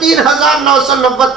3,990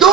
2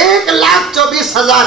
1,24,000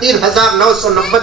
3,990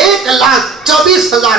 1,24,000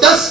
10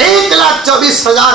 1,24,000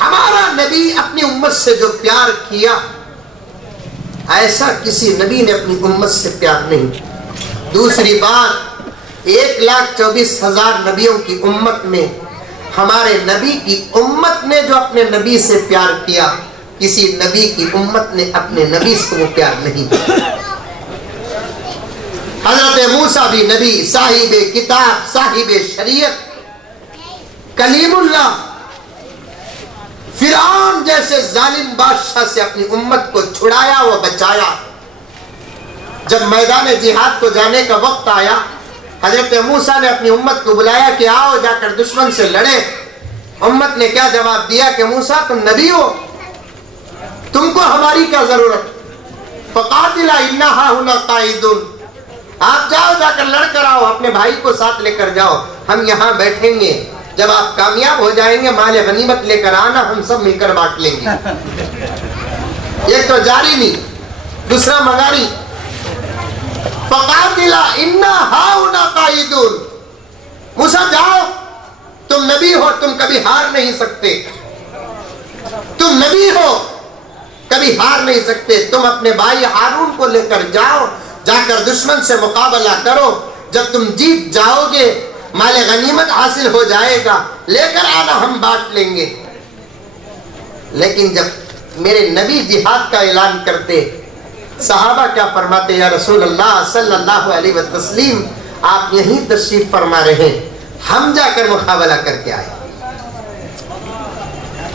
ہمارا نبی اپنی امت سے جو پیار کیا ایسا کسی نبی نے اپنی امت سے پیار نہیں. دوسری بات 1,24,000 نبیوں کی امت میں ہمارے نبی کی امت نے جو اپنے نبی سے پیار کیا کسی نبی کی امت نے اپنے نبی سے وہ پیار نہیں کیا. حضرت موسیٰ بھی نبی، صاحب کتاب، صاحب شریعت، کلیم اللہ، فرعون جیسے ظالم بادشاہ سے اپنی امت کو چھڑایا و بچایا. جب میدان جہاد کو جانے کا وقت آیا حضرت موسیٰ نے اپنی امت کو بلایا کہ آؤ جا کر دشمن سے لڑے. امت نے کیا جواب دیا کہ موسیٰ تم نبی ہو، تم کو ہماری کیا ضرورت، فقاتلا انا ہاہنا قاعدون، آپ جاؤ جا کر لڑ کر آؤ، اپنے بھائی کو ساتھ لے کر جاؤ، ہم یہاں بیٹھیں گے، جب آپ کامیاب ہو جائیں گے مال غنیمت لے کر آنا، ہم سب مل کر بانٹ لیں گے. ایک تو جاری نہیں، دوسرا مگاری. فقاتلا انا ہاہنا قاعدون، موسیٰ جاؤ، تم نبی ہو، تم کبھی ہار نہیں سکتے، تم نبی ہو کبھی ہار نہیں سکتے. تم اپنے بھائی ہارون کو لے کر جاؤ، جا کر دشمن سے مقابلہ کرو، جب تم جیت جاؤ گے مال غنیمت حاصل ہو جائے گا، لے کر آنا، ہم بانٹ لیں گے. لیکن جب میرے نبی جہاد کا اعلان کرتے صحابہ کیا فرماتے، یا رسول اللہ صلی اللہ علیہ وسلم آپ یہیں تشریف فرما رہے ہیں، ہم جا کر مقابلہ کر کے آئے.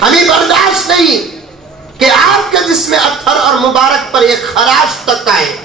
ہمیں برداشت نہیں کہ آپ کے جسم اطہر اور مبارک پر ایک خراش تک آئے.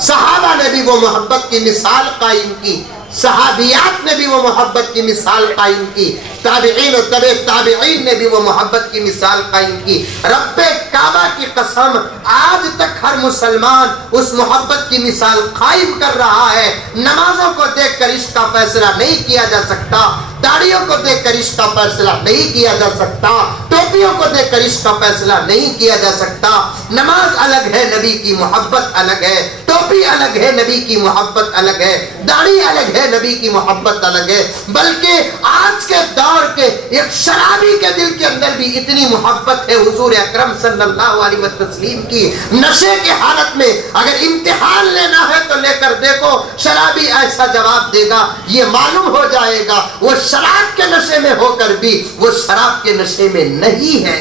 صحابہ نے بھی وہ محبت کی مثال قائم کی، صحابیات نے بھی وہ محبت کی مثال قائم کی، تابعین و تبع تابعین نے بھی وہ محبت کی مثال قائم کی. رب کعبہ کی قسم آج تک ہر مسلمان اس محبت کی مثال قائم کر رہا ہے. نمازوں کو دیکھ کر عشق کا فیصلہ نہیں کیا جا سکتا، داڑھیوں کو دیکھ کر عشق کا فیصلہ نہیں کیا جا سکتا، ٹوپیوں کو دیکھ کر عشق کا فیصلہ نہیں کیا جا سکتا. نماز الگ ہے، نبی کی محبت الگ ہے، ٹوپی الگ ہے، نبی کی محبت الگ ہے، داڑھی الگ ہے، نبی کی محبت الگ ہے. بلکہ آج کے دور کے ایک شرابی کے دل کے اندر بھی اتنی محبت ہے حضور اکرم صلی اللہ علیہ وسلم کی. نشے کے حالت میں اگر امتحان لینا ہے تو لے کر دیکھو، شرابی ایسا جواب دے گا، یہ معلوم ہو جائے گا وہ شراب کے نشے میں ہو کر بھی وہ شراب کے نشے میں نہیں ہے.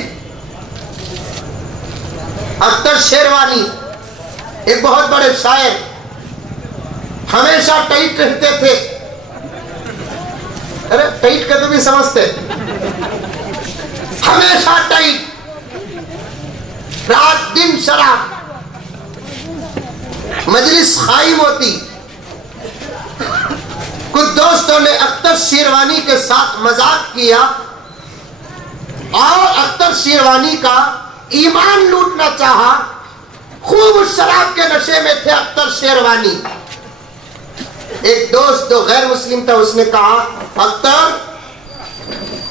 اختر شیروانی ایک بہت بڑے شاعر، ہمیشہ ٹائٹ رہتے تھے. ارے ٹائٹ کا تو بھی سمجھتے، ہمیشہ ٹائٹ، رات دن شراب، مجلس قائم ہوتی. کچھ دوستوں نے اختر شیروانی کے ساتھ مذاق کیا اور اختر شیروانی کا ایمان لوٹنا چاہا. خوب اس شراب کے نشے میں تھے اختر شیروانی. ایک دوست جو غیر مسلم تھا اس نے کہا، اختر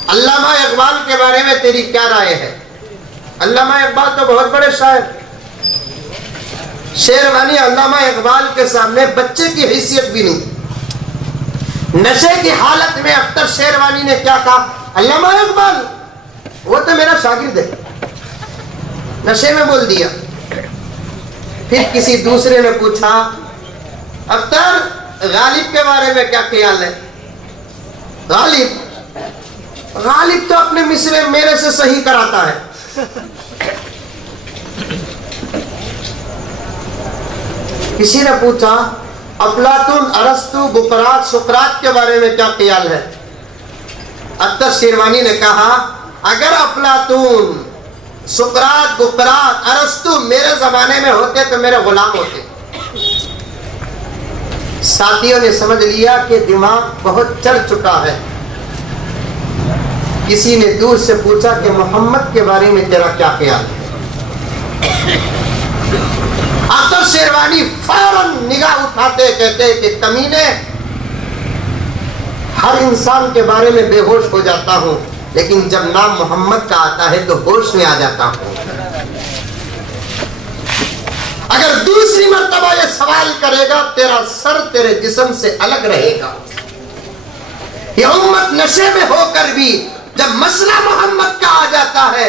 علامہ اقبال کے بارے میں تیری کیا رائے ہے؟ علامہ اقبال تو بہت بڑے شاعر. شیروانی علامہ اقبال کے سامنے بچے کی حیثیت بھی نہیں. نشے کی حالت میں اختر شیروانی نے کیا کہا، علامہ اقبال وہ تو میرا شاگرد ہے. نشے میں بول دیا. پھر کسی دوسرے نے پوچھا، اختر غالب کے بارے میں کیا خیال ہے؟ غالب تو اپنے مصرے میرے سے صحیح کراتا ہے. کسی نے پوچھا، افلاطون، ارسطو، بقراط، سقراط کے بارے میں کیا خیال ہے؟ اختر شیروانی نے کہا، اگر افلاطون، سقراط، بقراط، ارسطو میرے زمانے میں ہوتے تو میرے غلام ہوتے. ساتھیوں نے سمجھ لیا کہ دماغ بہت چڑھ چکا ہے. کسی نے دور سے پوچھا کہ محمد کے بارے میں تیرا کیا خیال ہے؟ اختر شیروانی فوراً نگاہ اٹھاتے کہتے کہ کمینے، ہر انسان کے بارے میں بے ہوش ہو جاتا ہوں، لیکن جب نام محمد کا آتا ہے تو ہوش میں آ جاتا ہوں. اگر دوسری مرتبہ یہ سوال کرے گا تیرا سر تیرے جسم سے الگ رہے گا. یہ امت نشے میں ہو کر بھی جب مسئلہ محمد کا آ جاتا ہے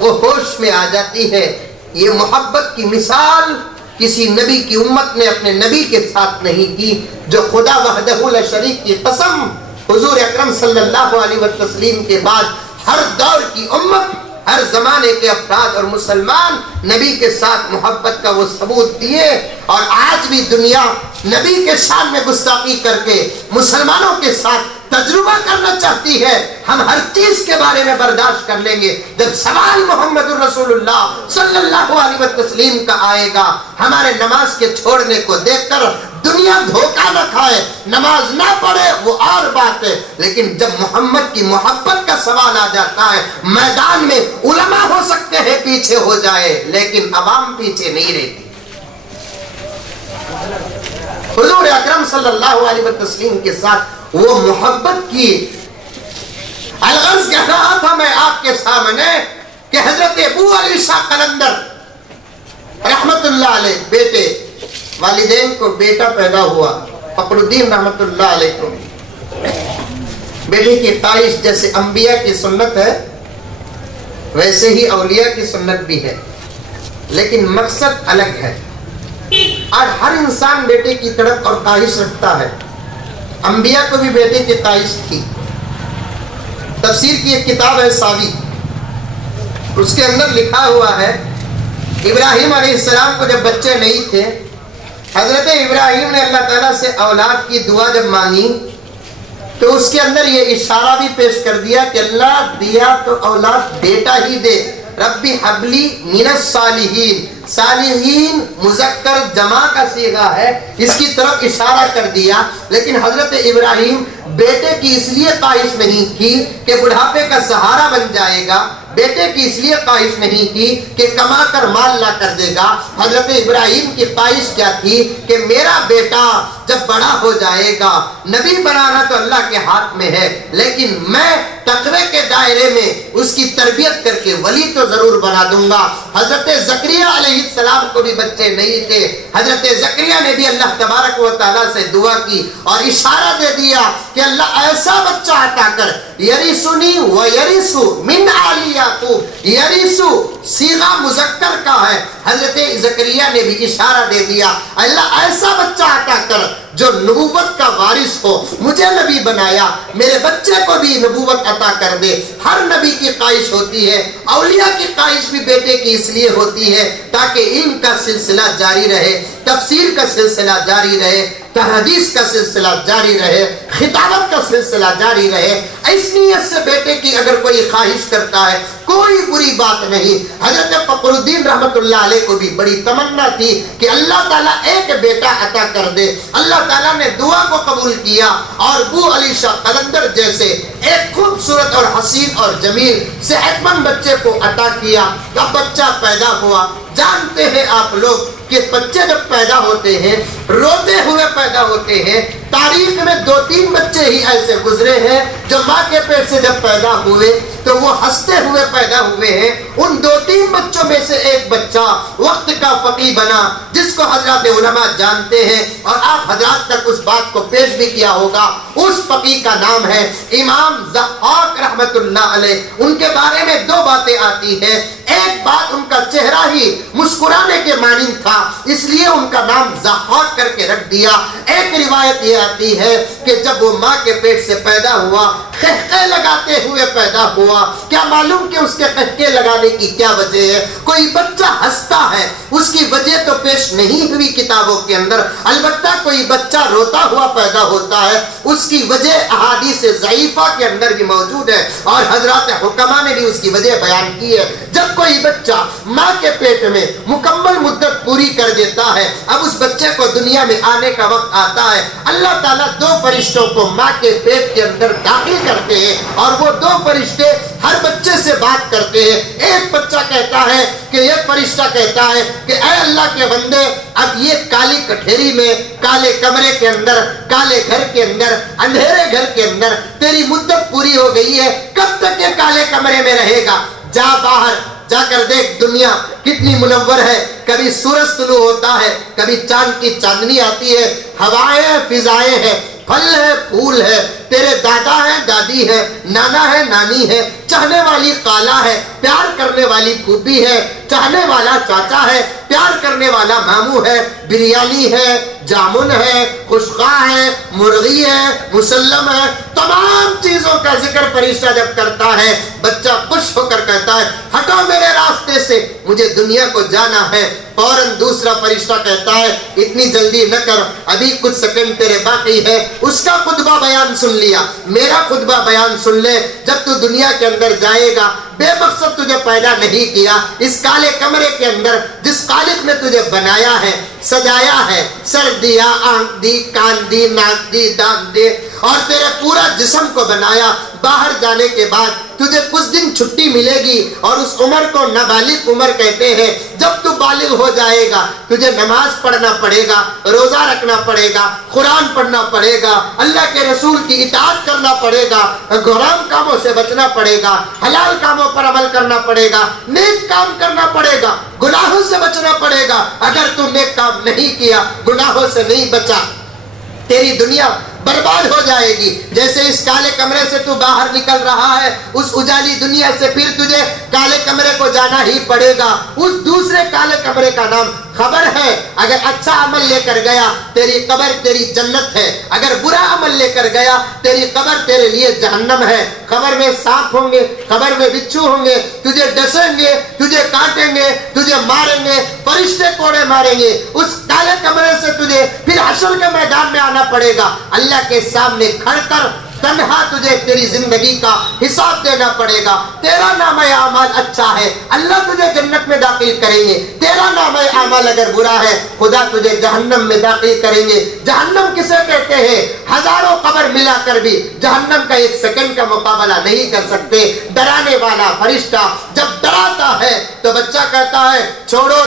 وہ ہوش میں آ جاتی ہے۔ یہ محبت کی مثال کسی نبی کی امت نے اپنے نبی کے ساتھ نہیں کی، جو خدا وحدہ لا شریک کی قسم حضور اکرم صلی اللہ علیہ وسلم کے بعد ہر دور کی امت، ہر زمانے کے افراد اور مسلمان نبی کے ساتھ محبت کا وہ ثبوت دیے، اور آج بھی دنیا نبی کے شان میں گستاخی کر کے مسلمانوں کے ساتھ تجربہ کرنا چاہتی ہے۔ ہم ہر چیز کے بارے میں برداشت کر لیں گے، جب سوال محمد الرسول اللہ صلی اللہ علیہ وسلم کا آئے گا، ہمارے نماز کے چھوڑنے کو دیکھ کر دنیا دھوکہ نہ کھائے، نماز نہ پڑھے وہ اور بات ہے، لیکن جب محمد کی محبت کا سوال آ جاتا ہے، میدان میں علماء ہو سکتے ہیں پیچھے ہو جائے لیکن عوام پیچھے نہیں رہتی۔ حضور اکرم صلی اللہ علیہ وسلم کے ساتھ وہ محبت کی الغرض کہہ رہا تھا میں آپ کے سامنے کہ حضرت ابو علی شاہ قلندر رحمت اللہ علیہ بیٹے، والدین کو بیٹا پیدا ہوا فخر الدین رحمت اللہ علیہ کو، بیٹے کی خواہش جیسے انبیاء کی سنت ہے ویسے ہی اولیاء کی سنت بھی ہے، لیکن مقصد الگ ہے۔ آج ہر انسان بیٹے کی تڑپ اور خواہش رکھتا ہے، انبیاء کو بھی بیٹے کی خواہش تھی۔ تفسیر کی ایک کتاب ہے ساوی، اس کے اندر لکھا ہوا ہے ابراہیم علیہ السلام کو جب بچے نہیں تھے، حضرت ابراہیم نے اللہ تعالیٰ سے اولاد کی دعا جب مانگی تو اس کے اندر یہ اشارہ بھی پیش کر دیا کہ اللہ دیا تو اولاد بیٹا ہی دے، ربی حبلی من الصالحین، صالحین مذکر جمع کا صیغہ ہے، اس کی طرف اشارہ کر دیا۔ لیکن حضرت ابراہیم بیٹے کی اس لیے خواہش نہیں کی کہ بڑھاپے کا سہارا بن جائے گا، بیٹے کی اس لیے خواہش نہیں کی کہ کما کر مال لا کر دے گا۔ حضرت ابراہیم کی خواہش کیا تھی کہ میرا بیٹا جب بڑا ہو جائے گا، نبی بنانا تو اللہ کے ہاتھ میں ہے، لیکن میں تقوی کے دائرے میں اس کی تربیت کر کے ولی تو ضرور بنا دوں گا۔ حضرت زکریا علیہ السلام کو بھی بچے نہیں تھے، حضرت زکریا نے بھی اللہ تبارک و تعالیٰ سے دعا کی اور اشارہ دے دیا کہ اللہ ایسا بچہ عطا کر، یریثنی و یریث من آل یعقوب، یریث صیغہ مذکر کا ہے، حضرت زکریا نے بھی اشارہ دے دیا اللہ ایسا بچہ عطا کر جو نبوت کا وارث ہو، مجھے نبی بنایا، میرے بچے کو بھی نبوت عطا کر دے۔ ہر نبی کی خواہش ہوتی ہے، اولیاء کی خواہش بھی بیٹے کی اس لیے ہوتی ہے تاکہ علم کا سلسلہ جاری رہے، تفسیر کا سلسلہ جاری رہے، تحدیث کا سلسلہ جاری رہے، خطابت کا سلسلہ جاری رہے۔ اس نیت سے بیٹے کی اگر کوئی خواہش کرتا ہے کوئی بری بات نہیں۔ حضرت فخر الدین رحمت اللہ علیہ کو بھی بڑی تمنا تھی کہ اللہ تعالیٰ ایک بیٹا عطا کر دے، اللہ تعالیٰ نے دعا کو قبول کیا اور ابو علی شاہ قلندر جیسے ایک خوبصورت اور حسین اور جمیل صحت مند بچے کو عطا کیا۔ جب بچہ پیدا ہوا، جانتے ہیں آپ لوگ کہ بچے جب پیدا ہوتے ہیں روتے ہوئے پیدا ہوتے ہیں، تاریخ میں 2-3 بچے ہی ایسے گزرے ہیں جو ماں کے پیٹ سے جب پیدا ہوئے تو وہ ہنستے ہوئے پیدا ہوئے ہیں۔ ان 2-3 بچوں میں سے ایک بچہ وقت کا فقیہ بنا، جس کو حضرات علماء جانتے ہیں اور آپ حضرات تک اس بات کو پیش بھی کیا ہوگا۔ اس فقیہ کا نام ہے امام ضحاک رحمت اللہ علیہ۔ ان کے بارے میں 2 باتیں آتی ہیں، ایک بات ان کا چہرہ ہی مسکرانے کے مانند تھا اس لیے ان کا نام ضحاک کر کے رکھ دیا۔ ایک روایت یہ آتی ہے کہ جب وہ ماں کے پیٹ سے پیدا ہوا قہقہ لگاتے ہوئے پیدا ہوا۔ کیا معلوم کہ اس کے قہقہ لگانے کی کیا وجہ ہے؟ کوئی بچہ ہنستا ہے اس کی وجہ تو پیش نہیں ہوئی کتابوں کے اندر، البتہ کوئی بچہ روتا ہوا پیدا ہوتا ہے اس کی وجہ احادیث ضعیفہ کے اندر بھی موجود ہے اور حضرات حکماء نے بھی اس کی وجہ بیان کی ہے۔ جب کوئی بچہ ماں کے پیٹ میں مکمل مدت پوری کر دیتا ہے، اب اس بچے کو دنیا میں آنے کا وقت آتا ہے، اللہ تعالیٰ 2 فرشتوں کو ماں کے پیٹ کے اندر داخل کرتے ہیں اور وہ 2 فرشتے ہر بچے سے بات کرتے ہیں۔ ایک بچہ کہتا ہے کہ ایک فرشتہ کہتا ہے کہ اے اللہ کے بندے، اب یہ کالی کٹھیری میں، کالے کمرے کے اندر، کالے گھر کے اندر، اندھیرے گھر کے اندر تیری مدت پوری ہو گئی ہے، کب تک یہ کالے کمرے میں رہے گا؟ جا باہر جا کر دیکھ دنیا کتنی منور ہے، کبھی سورج طلوع ہوتا ہے، کبھی چاند کی چاندنی آتی ہے، ہوائیں فضائیں ہیں، پھل ہے، پھول ہے، تیرے دادا ہے، دادی ہے، نانا ہے، نانی ہے، چاہنے والی خالہ ہے، پیار کرنے والی پھوپھی ہے، چاہنے والا چاچا ہے، پیار کرنے والا ماموں ہے، بریانی ہے، جامن ہے، خشخاں ہے، مرغی ہے، مسلم ہے، تمام چیزوں کا ذکر فرشتہ جب کرتا ہے بچہ خوش ہو کر کہتا ہے ہٹو میرے راستے سے، مجھے دنیا کو جانا ہے۔ فوراً دوسرا فرشتہ کہتا ہے اتنی جلدی نہ کر، ابھی کچھ سیکنڈ تیرے باقی ہے۔ اس کا خطبہ بیان سن لیا، میرا خطبہ بیان سن لے۔ جب تو دنیا کے اندر جائے گا، بے مقصد تجھے پیدا نہیں کیا، اس کالے کمرے کے اندر جس خالق نے تجھے بنایا ہے، سجایا ہے، سر دیا، آنکھ دی، کان دی، ناک دی، دانت دے اور تیرے پورا جسم کو بنایا، باہر جانے کے بعد تجھے کچھ دن چھٹی ملے گی اور اس عمر کو نابالغ عمر کہتے ہیں۔ جب تو بالغ ہو جائے گا تجھے نماز پڑھنا پڑے گا، روزہ رکھنا پڑے گا، قرآن پڑھنا پڑے گا، اللہ کے رسول کی اطاعت کرنا پڑے گا، حرام کاموں سے بچنا پڑے گا، حلال کاموں پر عمل کرنا پڑے گا، نیک کام کرنا پڑے گا، گناہوں سے بچنا پڑے گا۔ اگر تو نیک کام نہیں کیا، گناہوں سے نہیں بچا، تیری دنیا برباد ہو جائے گی۔ جیسے اس کالے کمرے سے تو باہر نکل رہا ہے، اس اجالی دنیا سے پھر تجھے کالے کمرے کو جانا ہی پڑے گا۔ اس دوسرے کالے کمرے کا نام قبر ہے۔ اگر اچھا عمل لے کر گیا تیری قبر تیری جنت ہے، اگر برا عمل لے کر گیا تیری قبر تیرے لیے جہنم ہے۔ قبر میں سانپ ہوں گے، قبر میں بچھو ہوں گے، تجھے ڈسیں گے، تجھے کاٹیں گے، تجھے ماریں گے، فرشتے کوڑے ماریں گے۔ اس کالے کمرے سے تجھے پھر حشر کے میدان میں آنا پڑے گا، اللہ کے سامنے کھڑ کر تنہا تجھے تیری زندگی کا حساب دینا پڑے گا۔ تیرا نام اعمال اچھا ہے، اللہ تجھے جنت میں داخل کریں گے۔ تیرا نام اعمال اگر برا ہے، خدا تجھے جہنم میں داخل کریں گے۔ جہنم کسے کہتے ہیں؟ ہزاروں قبر ملا کر بھی جہنم کا ایک سیکنڈ کا مقابلہ نہیں کر سکتے۔ ڈرانے والا فرشتہ جب ڈراتا ہے تو بچہ کہتا ہے چھوڑو